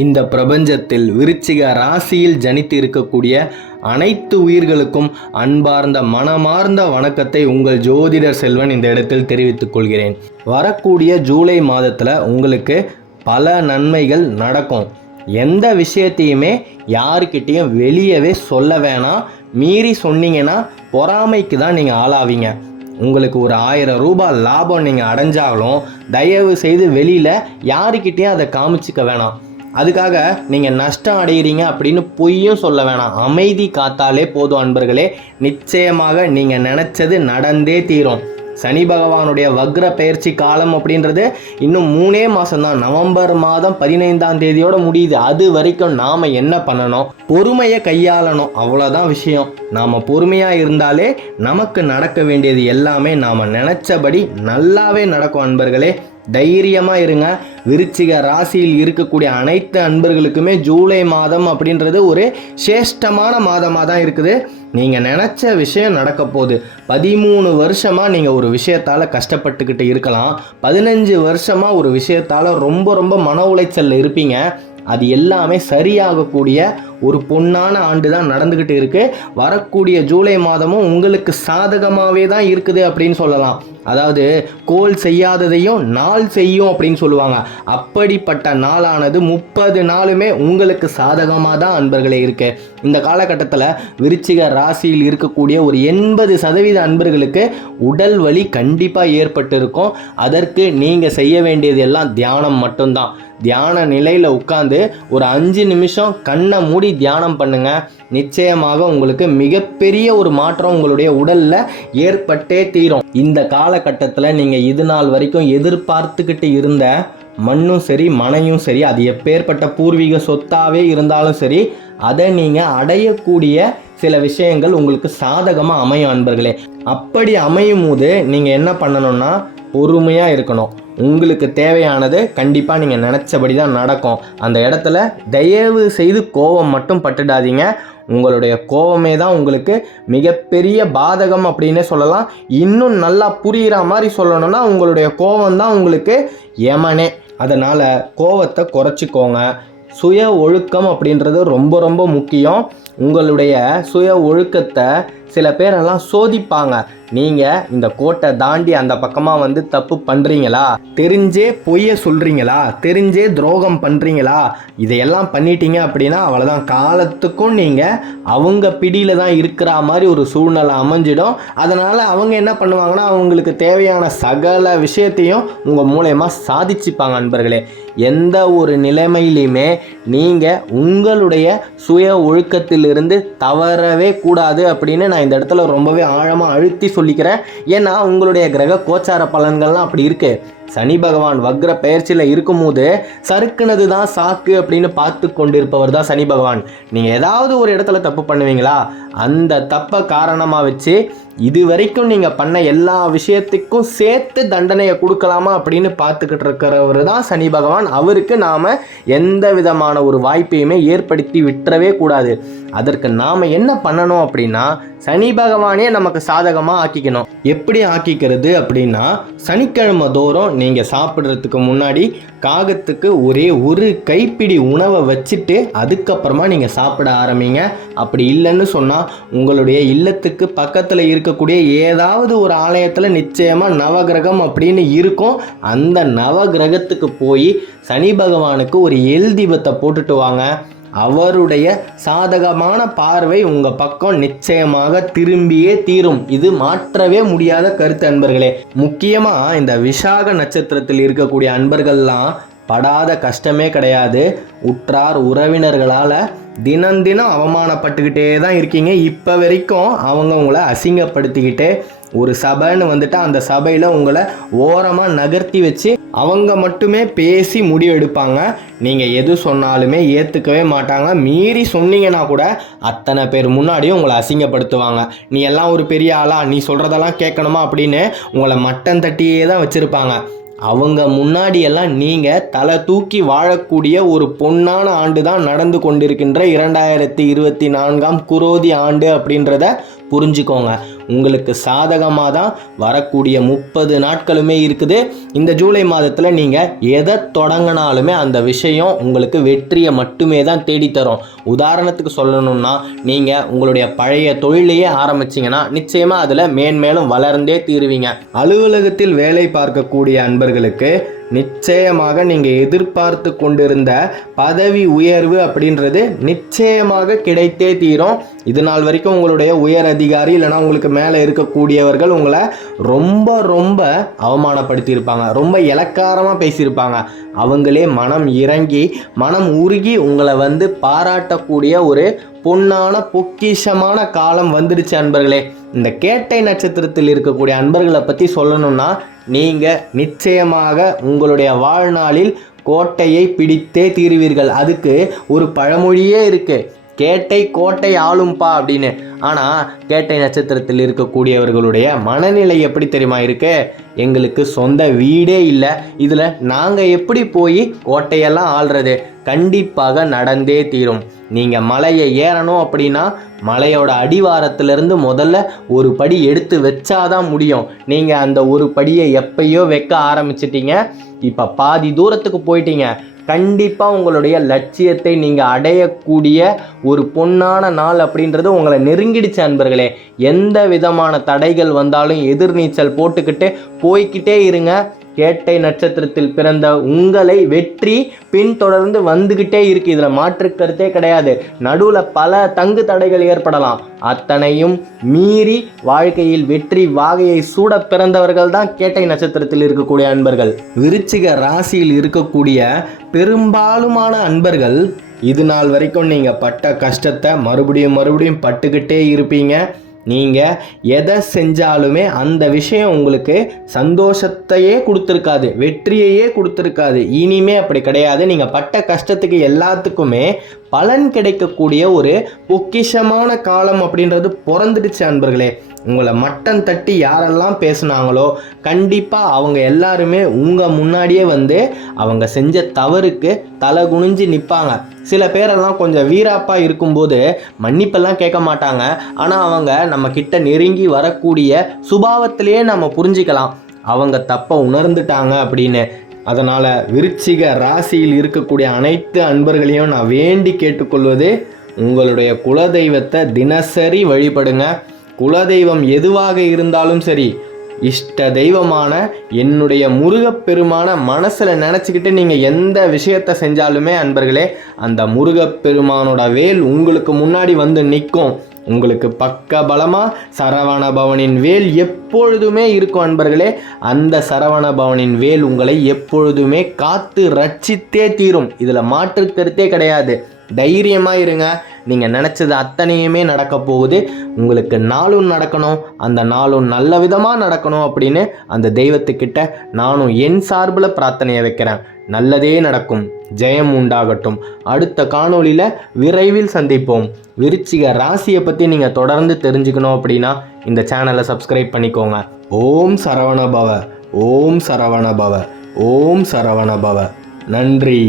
இந்த பிரபஞ்சத்தில் விருச்சிக ராசியில் ஜனித்து இருக்கக்கூடிய அனைத்து உயிர்களுக்கும் அன்பார்ந்த மனமார்ந்த வணக்கத்தை உங்கள் ஜோதிடர் செல்வன் இந்த இடத்தில் தெரிவித்துக் கொள்கிறேன். வரக்கூடிய ஜூலை மாதத்தில் உங்களுக்கு பல நன்மைகள் நடக்கும். எந்த விஷயத்தையுமே யாருக்கிட்டேயும் வெளியவே சொல்ல வேணாம். மீறி சொன்னீங்கன்னா பொறாமைக்கு தான் நீங்கள் ஆளாவீங்க. உங்களுக்கு ஒரு 1000 ரூபாய் லாபம் நீங்கள் அடைஞ்சாலும் தயவு செய்து வெளியில் யாருக்கிட்டேயும் அதை காமிச்சிக்க வேணாம். அதுக்காக நீங்கள் நஷ்டம் அடைகிறீங்க அப்படின்னு பொய்யும் சொல்ல வேணாம். அமைதி காத்தாலே போதும் அன்பர்களே. நிச்சயமாக நீங்கள் நினச்சது நடந்தே தீரும். சனி பகவானுடைய வக்ர பயிற்சி காலம் அப்படின்றது இன்னும் 3 மாதம்தான். நவம்பர் மாதம் 15ஆம் தேதியோட முடியுது. அது வரைக்கும் நாம் என்ன பண்ணணும்? பொறுமையை கையாளணும். அவ்வளோதான் விஷயம். நாம் பொறுமையாக இருந்தாலே நமக்கு நடக்க வேண்டியது எல்லாமே நாம் நினச்சபடி நல்லாவே நடக்கும் அன்பர்களே. தைரியமாக இருங்க. விருச்சிக ராசியில் இருக்கக்கூடிய அனைத்து அன்பர்களுக்குமே ஜூலை மாதம் அப்படின்றது ஒரு சேஷ்டமான மாதமாக தான் இருக்குது. நீங்கள் நினச்ச விஷயம் நடக்க போகுது. 13 வருஷமாக நீங்கள் ஒரு விஷயத்தால் கஷ்டப்பட்டுக்கிட்டு இருக்கலாம். 15 வருஷமாக ஒரு விஷயத்தால் ரொம்ப மன உளைச்சலில் இருப்பீங்க. அது எல்லாமே சரியாகக்கூடிய ஒரு பொன்னான ஆண்டு தான் நடந்துக்கிட்டு இருக்குது. வரக்கூடிய ஜூலை மாதமும் உங்களுக்கு சாதகமாகவே தான் இருக்குது அப்படின்னு சொல்லலாம். அதாவது கோல் செய்யாததையும் நாள் செய்யும் அப்படின்னு சொல்லுவாங்க. அப்படிப்பட்ட நாளானது 30 நாளுமே உங்களுக்கு சாதகமாக தான் அன்பர்களே இருக்கு. இந்த காலகட்டத்தில் விருச்சிக ராசியில் இருக்கக்கூடிய ஒரு 80% அன்பர்களுக்கு உடல் வலி கண்டிப்பாக ஏற்பட்டு இருக்கும். அதற்கு நீங்கள் செய்ய வேண்டியது எல்லாம் தியானம் மட்டும்தான். தியான நிலையில் உட்காந்து ஒரு 5 நிமிஷம் கண்ணை மூடி தியானம் பண்ணுங்க. நிச்சயமாக உங்களுக்கு மிகப்பெரிய ஒரு மாற்றம் உங்களுடைய உடல்ல ஏற்பட்டே தீரும். இந்த காலகட்டத்தில் நீங்கள் இது நாள் வரைக்கும் எதிர்பார்த்துக்கிட்டு இருந்த மண்ணும் சரி மனையும் சரி, அது எப்பேற்பட்ட பூர்வீக சொத்தாவே இருந்தாலும் சரி, அதை நீங்கள் அடையக்கூடிய சில விஷயங்கள் உங்களுக்கு சாதகமாக அமையும் அன்பர்களே. அப்படி அமையும் போது நீங்கள் என்ன பண்ணணும்னா பொறுமையாக இருக்கணும். உங்களுக்கு தேவையானது கண்டிப்பாக நீங்கள் நினச்சபடி தான் நடக்கும். அந்த இடத்துல தயவு செய்து கோபம் மட்டும் பட்டுடாதீங்க. உங்களுடைய கோபமே தான் உங்களுக்கு மிகப்பெரிய பாதகம் அப்படின்னே சொல்லலாம். இன்னும் நல்லா புரிகிற மாதிரி சொல்லணும்னா உங்களுடைய கோபம் தான் உங்களுக்கு யமனே. அதனால் கோபத்தை குறைச்சிக்கோங்க. சுய ஒழுக்கம் அப்படின்றது ரொம்ப முக்கியம். உங்களுடைய சுய ஒழுக்கத்தை சில பேரெல்லாம் சோதிப்பாங்க. நீங்கள் இந்த கோட்டை தாண்டி அந்த பக்கமாக வந்து தப்பு பண்ணுறீங்களா, தெரிஞ்சே பொய்யை சொல்கிறீங்களா, தெரிஞ்சே துரோகம் பண்ணுறீங்களா, இதையெல்லாம் பண்ணிட்டீங்க அப்படின்னா அவ்வளோதான். காலத்துக்கும் நீங்கள் அவங்க பிடியில் தான் இருக்கிற மாதிரி ஒரு சூழ்நிலை அமைஞ்சிடும். அதனால் அவங்க என்ன பண்ணுவாங்கன்னா அவங்களுக்கு தேவையான சகல விஷயத்தையும் உங்கள் மூலயமா சாதிச்சுப்பாங்க அன்பர்களே. எந்த ஒரு நிலைமையிலையுமே நீங்கள் உங்களுடைய சுய ஒழுக்கத்திலிருந்து தவறவே கூடாது அப்படின்னு நான் இந்த இடத்துல ரொம்பவே ஆழமாக அழுத்தி சொல்லிக்கிறேன். ஏன்னா உங்களுடைய கிரக கோச்சார பலன்கள்லாம் அப்படி இருக்கு. சனி பகவான் வக்ர பயிற்சியில் இருக்கும்போது சறுக்குனது தான் சாக்கு அப்படின்னு பார்த்து கொண்டிருப்பவர் தான் சனி பகவான். நீங்கள் ஏதாவது ஒரு இடத்துல தப்பு பண்ணுவீங்களா, அந்த தப்பை காரணமாக வச்சு இது வரைக்கும் நீங்கள் பண்ண எல்லா விஷயத்துக்கும் சேர்த்து தண்டனையை கொடுக்கலாமா அப்படின்னு பார்த்துக்கிட்டு இருக்கிறவர் தான் சனி பகவான். அவருக்கு நாம் எந்த விதமான ஒரு வாய்ப்பையுமே ஏற்படுத்தி விட்டுறவே கூடாது. அதற்கு நாம் என்ன பண்ணணும் அப்படின்னா சனி பகவானே நமக்கு சாதகமாக ஆக்கிக்கணும். எப்படி ஆக்கிக்கிறது அப்படின்னா சனிக்கிழமை தோறும் நீங்கள் சாப்பிட்றதுக்கு முன்னாடி காகத்துக்கு ஒரே ஒரு கைப்பிடி உணவை வச்சுட்டு அதுக்கப்புறமா நீங்கள் சாப்பிட ஆரம்பிங்க. அப்படி இல்லைன்னு சொன்னால் உங்களுடைய இல்லத்துக்கு பக்கத்தில் இருக்கக்கூடிய ஏதாவது ஒரு ஆலயத்தில் நிச்சயமாக நவகிரகம் அப்படின்னு இருக்கும். அந்த நவகிரகத்துக்கு போய் சனி பகவானுக்கு ஒரு எல் தீபத்தை போட்டுட்டு வாங்க. அவருடைய சாதகமான பார்வை உங்கள் பக்கம் நிச்சயமாக திரும்பியே தீரும். இது மாற்றவே முடியாத கருத்து அன்பர்களே. முக்கியமாக இந்த விசாக நட்சத்திரத்தில் இருக்கக்கூடிய அன்பர்கள்லாம் படாத கஷ்டமே கிடையாது. உற்றார் உறவினர்களால் தினம் அவமானப்பட்டுக்கிட்டே தான் இருக்கீங்க. இப்போ வரைக்கும் அவங்க உங்களை அசிங்கப்படுத்திக்கிட்டு ஒரு சபைன்னு வந்துட்டு அந்த சபையில் உங்களை ஓரமாக நகர்த்தி வச்சு அவங்க மட்டுமே பேசி முடிவெடுப்பாங்க. நீங்கள் எது சொன்னாலுமே ஏற்றுக்கவே மாட்டாங்க. மீறி சொன்னீங்கன்னா கூட அத்தனை பேர் முன்னாடியும் உங்களை அசிங்கப்படுத்துவாங்க. நீ எல்லாம் ஒரு பெரிய ஆளா, நீ சொல்கிறதெல்லாம் கேட்கணுமா அப்படின்னு உங்களை மட்டம் தட்டியே தான் வச்சுருப்பாங்க. அவங்க முன்னாடியெல்லாம் நீங்கள் தலை தூக்கி வாழக்கூடிய ஒரு பொன்னான ஆண்டு தான் நடந்து கொண்டிருக்கின்ற 2024 குரோதி ஆண்டு அப்படின்றத புரிஞ்சுக்கோங்க. உங்களுக்கு சாதகமாக தான் வரக்கூடிய 30 நாட்களுமே இருக்குது. இந்த ஜூலை மாதத்தில் நீங்கள் எதை தொடங்கினாலுமே அந்த விஷயம் உங்களுக்கு வெற்றியை மட்டுமே தான் தேடித்தரும். உதாரணத்துக்கு சொல்லணும்னா, நீங்கள் உங்களுடைய பழைய தொழிலையே ஆரம்பிச்சிங்கன்னா நிச்சயமாக அதில் மேன்மேலும் வளர்ந்தே தீருவீங்க. அலுவலகத்தில் வேலை பார்க்கக்கூடிய அன்பர்களுக்கு நிச்சயமாக நீங்கள் எதிர்பார்த்து கொண்டிருந்த பதவி உயர்வு அப்படின்றது நிச்சயமாக கிடைத்தே தீரும். இது நாள் வரைக்கும் உங்களுடைய உயர் அதிகாரி இல்லைனா உங்களுக்கு மேலே இருக்கக்கூடியவர்கள் உங்களை ரொம்ப ரொம்ப அவமானப்படுத்தியிருப்பாங்க, ரொம்ப இலக்காரமாக பேசியிருப்பாங்க. அவங்களே மனம் இறங்கி மனம் உருகி உங்களை பாராட்டக்கூடிய ஒரு பொன்னான பொக்கிஷமான காலம் வந்துடுச்சு அன்பர்களே. இந்த கேட்டை நட்சத்திரத்தில் இருக்கக்கூடிய அன்பர்களை பற்றி சொல்லணும்னா, நீங்கள் நிச்சயமாக உங்களுடைய வாழ்நாளில் கோட்டையை பிடித்தே தீருவீர்கள். அதுக்கு ஒரு பழமொழியே இருக்குது, கேட்டை கோட்டை ஆளும்பா அப்படின்னு. ஆனால் கேட்டை நட்சத்திரத்தில் இருக்கக்கூடியவர்களுடைய மனநிலை எப்படி தெரியுமா இருக்கு? எங்களுக்கு சொந்த வீடே இல்லை, இதில் நாங்கள் எப்படி போய் கோட்டையெல்லாம் ஆள்றது? கண்டிப்பாக நடந்தே தீரும். நீங்கள் மலையை ஏறணும் அப்படின்னா மலையோட அடிவாரத்திலிருந்து முதல்ல ஒரு படி எடுத்து வச்சாதான் முடியும். நீங்கள் அந்த ஒரு படியை எப்பயோ வைக்க ஆரம்பிச்சிட்டீங்க, இப்போ பாதி தூரத்துக்கு போயிட்டீங்க. கண்டிப்பாக உங்களுடைய லட்சியத்தை நீங்கள் அடையக்கூடிய ஒரு பொன்னான நாள் அப்படின்றது உங்களை நெருங்கிடுச்சு அன்பர்களே. எந்த விதமான தடைகள் வந்தாலும் எதிர்நீச்சல் போட்டுக்கிட்டு போய்கிட்டே இருங்க. கேட்டை நட்சத்திரத்தில் பிறந்த உங்களை வெற்றி பின்தொடர்ந்து வந்துக்கிட்டே இருக்கு. இதில் மாற்று கருத்தே கிடையாது. நடுவில் பல தங்கு தடைகள் ஏற்படலாம், அத்தனையும் மீறி வாழ்க்கையில் வெற்றி வாகையை சூட பிறந்தவர்கள் தான் கேட்டை நட்சத்திரத்தில் இருக்கக்கூடிய அன்பர்கள். விருச்சிக ராசியில் இருக்கக்கூடிய பெரும்பாலுமான அன்பர்கள் இது நாள் வரைக்கும் நீங்கள் பட்ட கஷ்டத்தை மறுபடியும் பட்டுக்கிட்டே இருப்பீங்க. நீங்கள் எதை செஞ்சாலுமே அந்த விஷயம் உங்களுக்கு சந்தோஷத்தையே கொடுத்துருக்காது, வெற்றியையே கொடுத்துருக்காது. இனிமே அப்படி கிடையாது. நீங்கள் பட்ட கஷ்டத்துக்கு எல்லாத்துக்குமே பலன் கிடைக்கக்கூடிய ஒரு பொக்கிஷமான காலம் அப்படின்றது பிறந்துடுச்சு அன்பர்களே. உங்களை மட்டம் தட்டி யாரெல்லாம் பேசுனாங்களோ கண்டிப்பாக அவங்க எல்லாருமே உங்கள் முன்னாடியே அவங்க செஞ்ச தவறுக்கு தலை குனிஞ்சு நிற்பாங்க. சில பேரெல்லாம் கொஞ்சம் வீராப்பாக இருக்கும்போது மன்னிப்பெல்லாம் கேட்க மாட்டாங்க. ஆனால் அவங்க நம்ம கிட்ட நெருங்கி வரக்கூடிய சுபாவத்திலேயே நம்ம புரிஞ்சிக்கலாம் அவங்க தப்பை உணர்ந்துட்டாங்க அப்படின்னு. அதனால் விருச்சிக ராசியில் இருக்கக்கூடிய அனைத்து அன்பர்களையும் நான் வேண்டி கேட்டுக்கொள்வது, உங்களுடைய குலதெய்வத்தை தினசரி வழிபடுங்க. குலதெய்வம் எதுவாக இருந்தாலும் சரி, இஷ்ட தெய்வமான என்னுடைய முருகப்பெருமான மனசில் நினச்சிக்கிட்டு நீங்கள் எந்த விஷயத்தை செஞ்சாலுமே அன்பர்களே, அந்த முருகப்பெருமானோட வேல் உங்களுக்கு முன்னாடி நிற்கும். உங்களுக்கு பக்க பலமாக சரவண பவனின் வேல் எப்பொழுதுமே இருக்கும் அன்பர்களே. அந்த சரவண பவனின் வேல் உங்களை எப்பொழுதுமே காத்து ரட்சித்தே தீரும். இதில் மாற்று கருத்தே கிடையாது. தைரியமாக இருங்க. நீங்கள் நினச்சது அத்தனையுமே நடக்க போகுது. உங்களுக்கு நாளும் நடக்கணும், அந்த நாளும் நல்ல விதமாக நடக்கணும் அப்படின்னு அந்த தெய்வத்துக்கிட்ட நானும் என் சார்பில் பிரார்த்தனையை வைக்கிறேன். நல்லதே நடக்கும், ஜெயம் உண்டாகட்டும். அடுத்த காணொளியில் விரைவில் சந்திப்போம். விருச்சிக ராசியை பற்றி நீங்கள் தொடர்ந்து தெரிஞ்சுக்கணும் அப்படின்னா இந்த சேனலை சப்ஸ்கிரைப் பண்ணிக்கோங்க. ஓம் சரவண பவ, ஓம் சரவண பவ, ஓம் சரவண பவ. நன்றி.